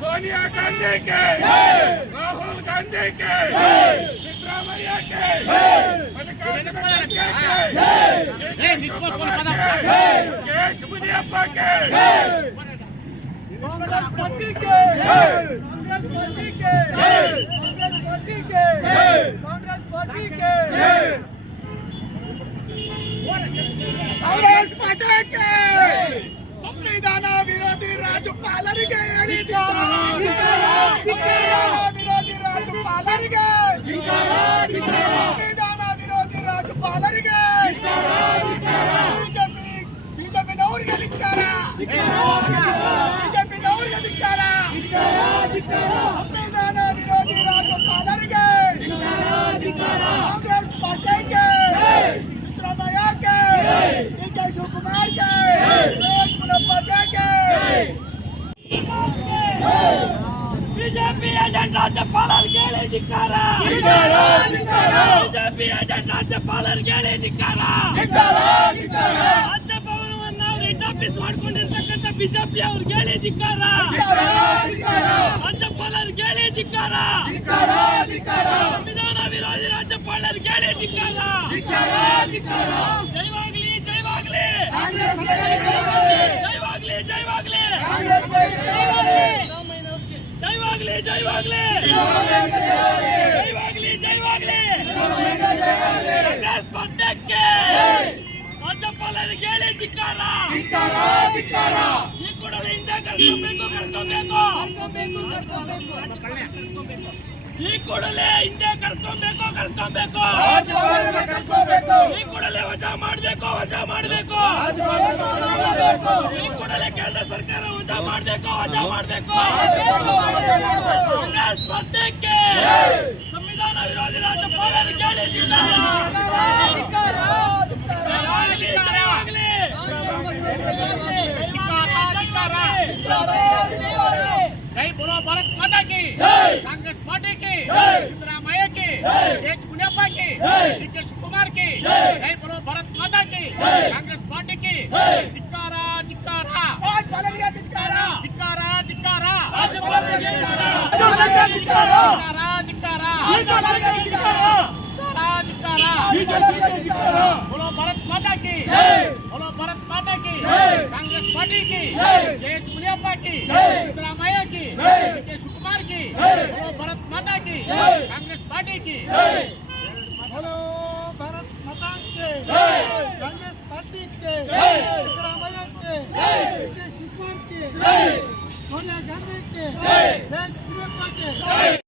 सोनिया गांधी के। राहुल गांधी के। सिद्धरामैया के। के। कांग्रेस पार्टी के। कांग्रेस पार्टी के। कांग्रेस पार्टी के। कांग्रेस पार्टी के। कांग्रेस पार्टी के। ಸಂವಿಧಾನ ವಿರೋಧಿ ರಾಜ್ಯಪಾಲರಿಗೆ ಹೇಳಿದ್ದಾರೆ ಸಂವಿಧಾನ ವಿರೋಧಿ ರಾಜ್ಯಪಾಲರಿಗೆ ಸಂವಿಧಾನ ವಿರೋಧಿ ರಾಜ್ಯಪಾಲರಿಗೆ ಬಿಜೆಪಿ ಬಿಜೆಪಿನವರಿಗೆ ಧಿಕ್ಕಾರ ಬಿಜೆಪಿನವರಿಗೆ ಧಿಕ್ಕಾರ ಬಿಜೆಪಿ ಏಜೆಂಟ್ ರಾಜ್ಯಪಾಲರಿಗೆ ಧಿಕ್ಕಾರ. ಬಿಜೆಪಿ ಏಜೆಂಟ್ ರಾಜ್ಯಪಾಲರಿಗೆ ಧಿಕ್ಕಾರ. ರಾಜ್ಯಭವನವನ್ನು ಅವರು ಇಂಟಾಫೀಸ್ ಮಾಡ್ಕೊಂಡಿರ್ತಕ್ಕಂಥ ಬಿಜೆಪಿ ಅವ್ರಿಗೆ ಹೇಳಿ ಧಿಕ್ಕಾರ. ರಾಜ್ಯಪಾಲರಿಗೆ ಹೇಳಿ ಧಿಕ್ಕಾರ. ಸಂವಿಧಾನ ವಿರೋಧಿ ರಾಜ್ಯಪಾಲರಿಗೆ ಹೇಳಿ ಧಿಕ್ಕಾರ. ಜೈವಾಗ್ಲಿ ಜೈವಾಗ್ಲಿ ಜೈವಾಗ್ಲಿ! ಜೈವಾಗ್ಲಿ ಜೈವಾಗ್ಲಿ! ಕಾಂಗ್ರೆಸ್ ಪಂಡಕ್ಕೆ ರಾಜ್ಯಪಾಲರಿಗೆ ಹೇಳಿ ಧಿಕ್ಕಾರ! ಧಿಕ್ಕಾರ ಧಿಕ್ಕಾರ ಈ ಈ ಕೂಡಲೇ ಹಿಂದೆ ಕರ್ಸ್ಕೊಬೇಕು ಕರ್ಸ್ಕೊಬೇಕು. ಈ ಕೂಡಲೇ ವಜಾ ಮಾಡ್ಬೇಕು ವಜಾ ಮಾಡ್ಬೇಕು. ಈ ಕೂಡಲೇ ಕೇಂದ್ರ ಸರ್ಕಾರ ವಜಾ ಮಾಡಬೇಕು ವಜಾ ಮಾಡ್ಬೇಕು. ಪಕ್ಷಕ್ಕೆ ಸಂವಿಧಾನ ವಿರೋಧಿ ರಾಜ್ಯಪಾಲರು ಹೇಳಿದ್ದಿಲ್ಲ नीतीश कुमार की जय बोलो भारत माता की कांग्रेस पार्टी की धिकारा धिकारा आज धिकारा धिकारा धिकारा आज धिकारा आज धिकारा धिकारा धिकारा धिकारा धिकारा धिकारा बोलो भारत माता की जय बोलो भारत माता की कांग्रेस पार्टी की जय चुनियप्पा की सिद्धरामैया की नीतीश कुमार की बोलो भारत माता की कांग्रेस पार्टी की హలో భారత్ మతానికి కాంగ్రెస్ పార్టీకి సిద్ధరామయ్యకి సిద్ధుకి సోనియా గాంధీకి జై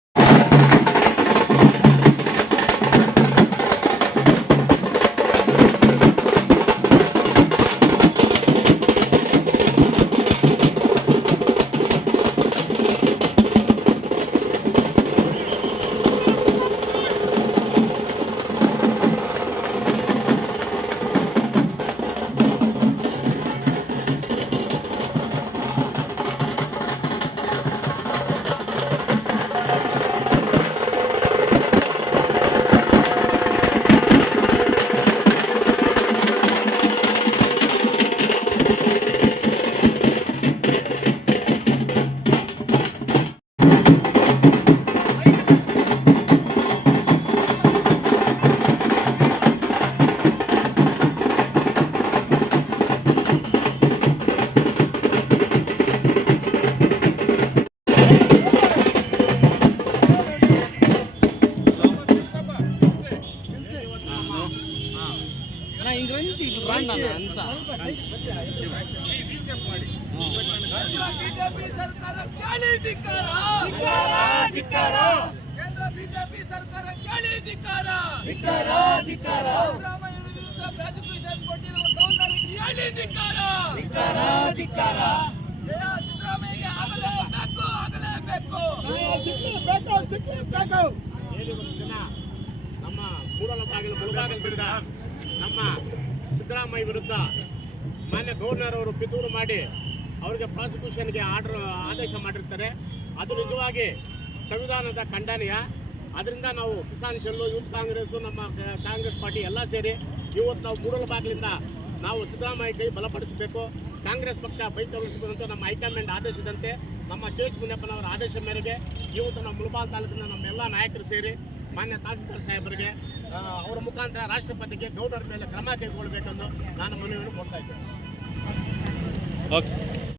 ಅಣ್ಣ ಹಿಂಗ್ರಂತಿ ಇದು ರಾಂಡ್ ಅಂತ. ಬಿಜೆಪಿ ಸರ್ಕಾರ ಕೇಳಿ ಧಿಕ್ಕಾರ ಸರ್ಕಾರ ಕೇಳಿ ಧಿಕ್ಕಾರ ಧಿಕ್ಕಾರ ಧಿಕ್ಕಾರ ಸಿದ್ದರಾಮಯ್ಯ ವಿರುದ್ಧ ಪ್ರಾಸಿಕ್ಯೂಷನ್ ಕೊಟ್ಟಿರುವ ಗೌರ್ನರ್ ಕೇಳಿ ಧಿಕ್ಕಾರ ಧಿಕ್ಕಾರ ಧಿಕ್ಕಾರ ಜಯ ಸಿದ್ದರಾಮಯ್ಯಗೆ ಆಗಲೇಬೇಕು ಸಿಕ್ಕಲೇಬೇಕು ಒಂದು ದಿನ? ನಮ್ಮ ಮುಳುಗಾಗಲದಿಂದ ನಮ್ಮ ಸಿದ್ದರಾಮಯ್ಯ ವಿರುದ್ಧ ಮಾನ್ಯ ಗವರ್ನರ್ ಅವರು ಪಿತೂರು ಮಾಡಿ ಅವರಿಗೆ ಪ್ರಾಸಿಕ್ಯೂಷನ್ಗೆ ಆರ್ಡರ್, ಆದೇಶ ಮಾಡಿರ್ತಾರೆ. ಅದು ನಿಜವಾಗಿ ಸಂವಿಧಾನದ ಖಂಡನೀಯ. ಅದರಿಂದ ನಾವು ಕಿಸಾನ್ ಶೆಲ್ಲು, ಯೂತ್ ಕಾಂಗ್ರೆಸ್ಸು, ನಮ್ಮ ಕಾಂಗ್ರೆಸ್ ಪಾರ್ಟಿ ಎಲ್ಲ ಸೇರಿ ಇವತ್ತು ನಾವು ಮೂಡಲಬಾಗಿಲಿಂದ ನಾವು ಸಿದ್ದರಾಮಯ್ಯ ಕೈ ಬಲಪಡಿಸಬೇಕು. ಕಾಂಗ್ರೆಸ್ ಪಕ್ಷ ಬೈಕರಿಸಬೇಕಂತ ನಮ್ಮ ಹೈಕಮಾಂಡ್ ಆದೇಶದಂತೆ, ನಮ್ಮ ಕೆ ಎಚ್ ಮುನಿಯಪ್ಪನವರ ಆದೇಶ ಮೇರೆಗೆ ಇವತ್ತು ನಮ್ಮ ಮುಳಬಾಲ್ ತಾಲೂಕಿನ ನಮ್ಮ ಎಲ್ಲ ನಾಯಕರು ಸೇರಿ ಮಾನ್ಯ ತಹಸೀಲ್ದಾರ್ ಸಾಹೇಬರಿಗೆ ಅವರ ಮುಖಾಂತರ ರಾಷ್ಟ್ರಪತಿಗೆ ಗೌಡರ ಮೇಲೆ ಕ್ರಮ ಕೈಗೊಳ್ಳಬೇಕೆಂದು ನಾನು ಮನವಿಯನ್ನು ಕೊಡ್ತಾ ಇದ್ದೇನೆ.